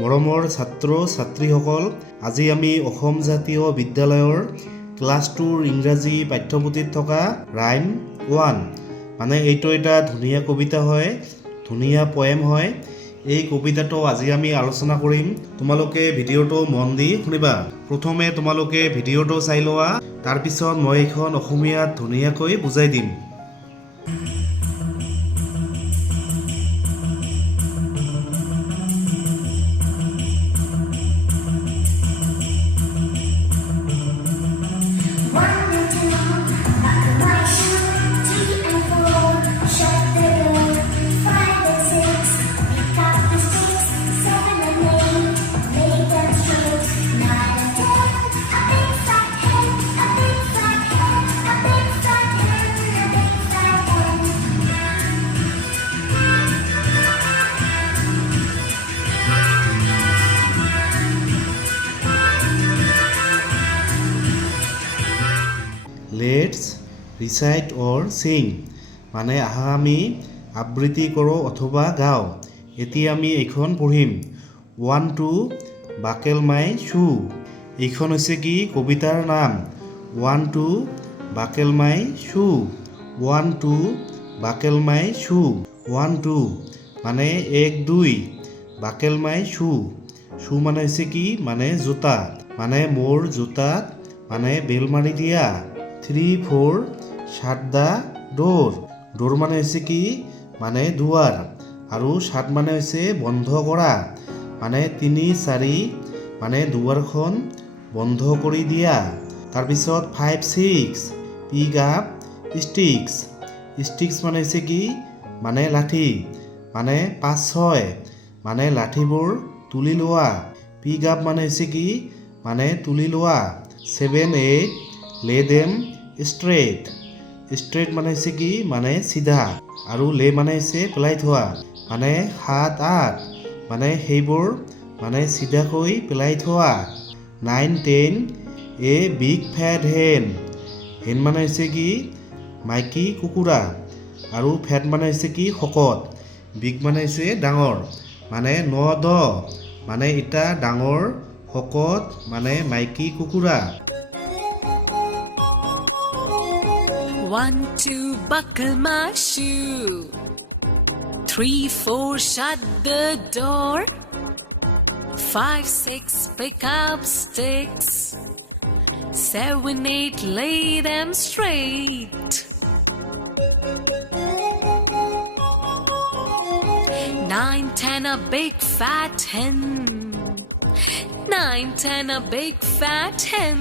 মৰমৰ ছাত্ৰ ছাত্ৰীসকল, আজি আমি অসম জাতীয় বিদ্যালয়ৰ ক্লাছ 2ৰ ইংৰাজী পাঠ্যপুথিত থকা ৰাইম 1 মানে এইটো এটা ধুনীয়া কবিতা হয়, ধুনীয়া পয়েম হয়। এই কবিতাটো আজি আমি আলোচনা কৰিম। তোমালোকে ভিডিঅ'টো মন দি শুনিবা। প্ৰথমে তোমালোকে ভিডিঅ'টো চাই লোৱা, তাৰপিছত মই এখন অসমীয়াত ধুনীয়াকৈ বুজাই দিম। লেটছ ৰিচাইট অৰ চিং মানে আহা আমি আবৃত্তি কৰোঁ অথবা গাওঁ। এতিয়া আমি এইখন পঢ়িম। 1 2 বাকেল মাই শ্বু। এইখন হৈছে কি কবিতাৰ নাম। 1 2 বাকেল মাই শ্বু। 1 2 বাকেল মাই শ্বু। 1 2 মানে 1 2 বাকেল মাই শ্বু। শ্বু মানে হৈছে কি মানে জোতা, মানে মোৰ জোতাত মানে বেল মাৰি দিয়া। 3 4 শাট দা ডোৰ। ডোৰ মানে হৈছে কি মানে দুৱাৰ, আৰু শাট মানে হৈছে বন্ধ কৰা, মানে 3 4 মানে দুৱাৰখন বন্ধ কৰি দিয়া। তাৰপিছত 5 6 পিক আপ ষ্টিক্স। ষ্টিক্স মানে হৈছে কি মানে লাঠি, মানে 5 6 মানে লাঠিবোৰ তুলি লোৱা। পিক আপ মানে হৈছে কি মানে তুলি লোৱা। 7 8 লে দেম ষ্ট্ৰেইট। ষ্ট্ৰেইট মানে হৈছে কি মানে চিধা, আৰু লে মানে হৈছে পেলাই থোৱা, মানে 7 8 মানে সেইবোৰ মানে চিধাকৈ পেলাই থোৱা। 9 10 এ বিগ ফেট হেন। হেন মানে হৈছে কি মাইকী কুকুৰা, আৰু ফেট মানে হৈছে কি শকত, বিগ মানে হৈছে ডাঙৰ, মানে 9 10 মানে এটা ডাঙৰ শকত মানে মাইকী কুকুৰা। 1 2 buckle my shoe. 3 4 shut the door. 5 6 pick up sticks. 7 8 lay them straight. 9 10 a big fat hen. 9 10 a big fat hen.